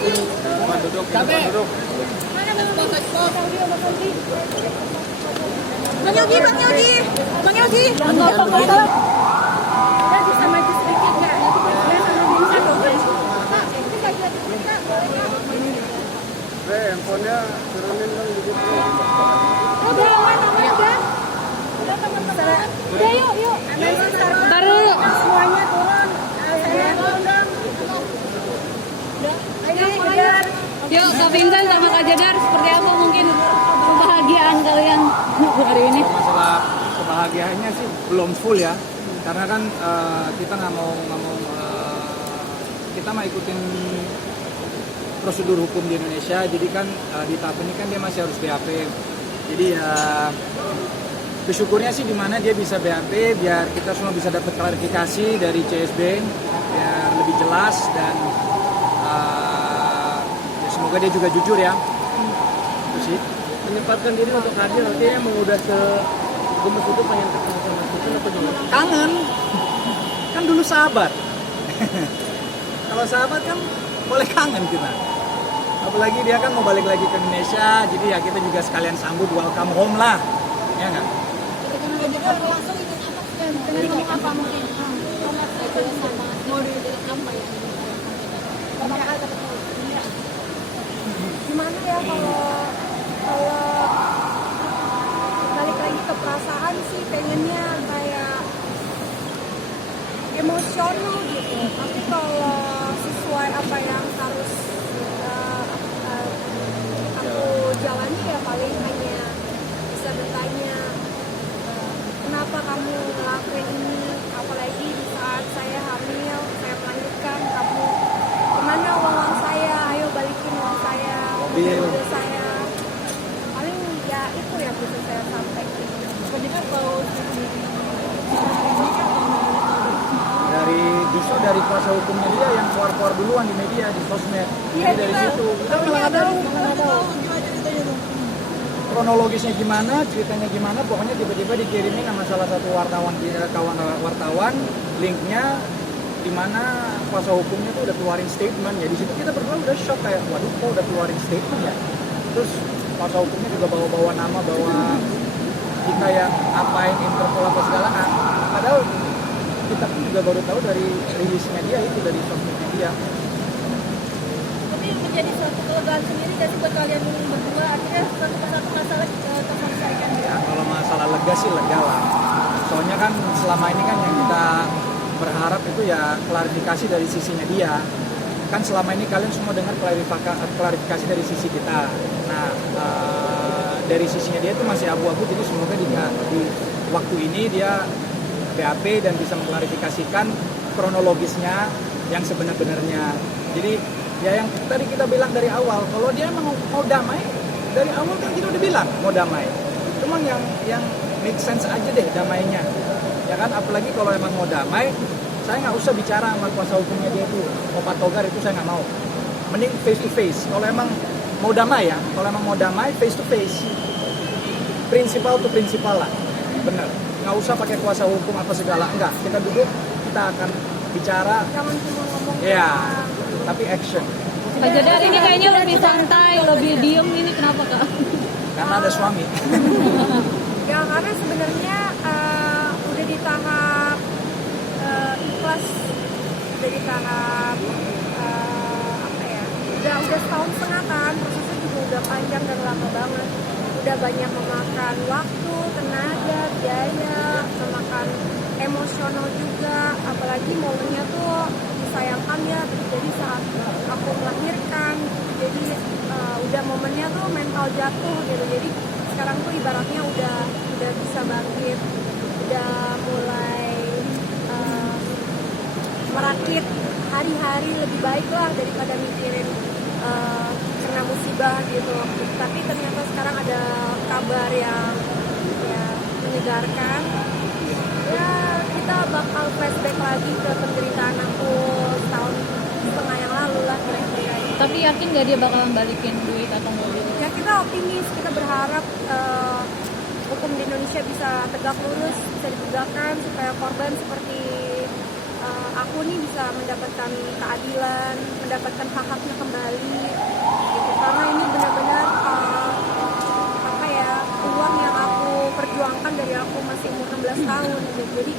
duduk. Bang Yogi. Bisa maju sedikit nggak? Handphonenya turunin dong dikit. Udah aman. Udah teman-teman. Udah yuk. Baru semuanya turun. Saya turun. Ayo kejar. Yuk, Kak Vincent sama Kak Jedar, seperti apa mungkin kebahagiaan kalian hari ini? Masalah kebahagiaannya sih belum full ya, karena kan kita nggak mau kita mau ikutin prosedur hukum di Indonesia, jadi kan di tahap ini kan dia masih harus BAP. Jadi ya bersyukurnya sih di mana dia bisa BAP biar kita semua bisa dapat klarifikasi dari CSB biar lebih jelas dan ya semoga dia juga jujur ya. Itu sih. Menyempatkan diri untuk hadir artinya emang udah gemes itu pengen ketemu sama kita atau gimana? Kangen. Kan dulu sahabat. Kalau sahabat kan boleh kangen kita. Apalagi dia kan mau balik lagi ke Indonesia, jadi ya kita juga sekalian sambut welcome home lah. Ya nggak? Langsung itu dengan apa mungkin? Mau apa ya? Gimana ya kalau balik lagi ke perasaan sih pengennya kayak emosional gitu. Tapi kalau sesuai apa yang harus aku jalani ya paling hanya bisa bertanya kenapa kamu ngelakuin ini, apalagi di saat saya hamil, saya melahirkan, kamu kemana uang saya, ayo balikin uang saya, mobil saya, paling ya itu yang bisa saya sampaikan. Sebenarnya kalau Dari justru dari kuasa hukumnya dia yang keluar duluan di media, di sosmed. Iya, Jadi dari situ kita malah nggak tahu kronologisnya gimana, ceritanya gimana, pokoknya tiba-tiba dikirimin sama salah satu wartawan linknya di mana kuasa hukumnya tuh udah keluarin statement ya. Di situ kita berdua udah shock kayak waduh kok udah keluarin statement ya. Terus kuasa hukumnya juga bawa nama bawa kita yang apain Interpol apa segala kan. Padahal kita pun juga baru tahu dari rilisnya dia itu dari sosmednya dia. Tapi menjadi suatu kelegaan sendiri jadi buat kalian berdua akhirnya satu masalah terselesaikan. Ya kalau masalah lega sih lega lah. Soalnya kan selama ini kan yang kita berharap itu ya klarifikasi dari sisinya dia. Kan selama ini kalian semua dengar klarifikasi dari sisi kita. Nah dari sisinya dia itu masih abu-abu, jadi semoga di waktu ini dia BAP dan bisa mengklarifikasikan kronologisnya yang sebenar-benarnya. Jadi ya yang tadi kita bilang dari awal, kalau dia emang mau damai, dari awal kan kita udah bilang mau damai. Cuma yang make sense aja deh damainya. Ya kan, apalagi kalau emang mau damai, saya nggak usah bicara sama kuasa hukumnya dia itu, Pak Togar itu saya nggak mau. Mending face to face. Kalau emang mau damai ya, kalau emang mau damai face to face. Prinsipal to prinsipal lah, bener. Nggak usah pakai kuasa hukum apa segala, enggak. Kita duduk, kita akan bicara. Jangan cuma ngomong. Ya, tapi action. Kak Jedar ini kayaknya lebih santai, lebih diem ini kenapa Kak? Karena ada suami. Ya karena sebenarnya udah di tahap ikhlas, udah di tahap apa ya? Udah setahun setengah kan, prosesnya juga udah panjang dan lama banget. Udah banyak memakan waktu, tenaga, biaya, memakan emosional juga. Apalagi momennya tuh disayangkan ya terjadi saat aku melahirkan. Jadi udah momennya tuh mental jatuh gitu. Jadi sekarang tuh ibaratnya udah bisa bangkit, udah mulai merakit hari-hari lebih baik lah daripada mikirin kena musibah gitu. Tapi ternyata sekarang ada kabar yang ya menyegarkan. Ya kita bakal flashback lagi ke penderitaan aku setahun setengah yang lalu lah kira-kira. Tapi yakin nggak dia bakalan balikin duit atau mobil? Ya kita optimis, kita berharap hukum di Indonesia bisa tegak lurus, bisa ditegakkan supaya korban seperti aku nih bisa mendapatkan keadilan, mendapatkan hak-haknya kembali gitu. Karena ini benar-benar apa ya, uang yang aku perjuangkan dari aku masih umur 16 tahun gitu. Jadi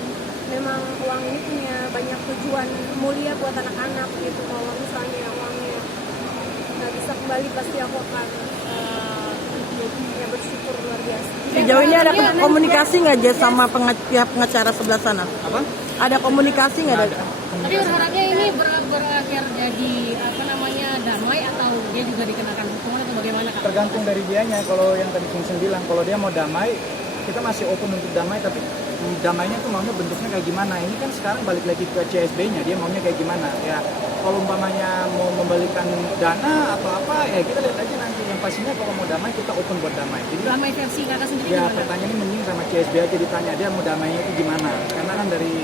memang uang ini punya banyak tujuan mulia buat anak-anak gitu. Kalau misalnya uangnya nggak bisa kembali, pasti aku akan ya bersyukur luar biasa. Sejauh ini ada komunikasi nggak Jess sama pihak pengacara sebelah sana? Apa? Ada komunikasi nggak ada? Tapi berharapnya ini berakhir jadi apa namanya damai atau dia juga dikenakan hukuman atau bagaimana Kak? Tergantung dari dianya. Kalau yang tadi Vincent bilang, kalau dia mau damai, kita masih open untuk damai, tapi damainya tuh maunya bentuknya kayak gimana. Ini kan sekarang balik lagi ke CSB-nya, dia maunya kayak gimana. Ya kalau umpamanya mau membalikan dana atau apa, ya kita lihat aja nanti. Yang pastinya kalau mau damai, kita open buat damai. Jadi Damai versi Kakak sendiri ya gimana? pertanyaannya mending sama CSB aja ditanya dia mau damainya itu gimana. Karena kan dari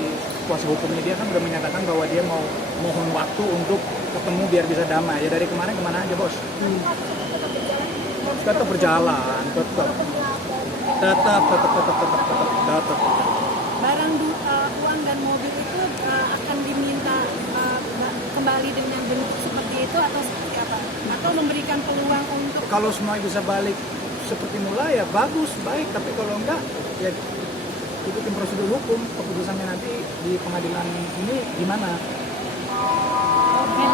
kuasa hukumnya dia kan udah menyatakan bahwa dia mau mohon waktu untuk ketemu biar bisa damai. Ya dari kemarin kemana aja bos? Tetap berjalan, tetap. Barang uang dan mobil itu akan diminta kembali dengan bentuk seperti itu atau seperti apa? Atau memberikan peluang untuk Kalau semua bisa balik seperti mula ya bagus, baik. Tapi kalau enggak ya ikutin prosedur hukum. Keputusannya nanti di pengadilan ini gimana? Oke.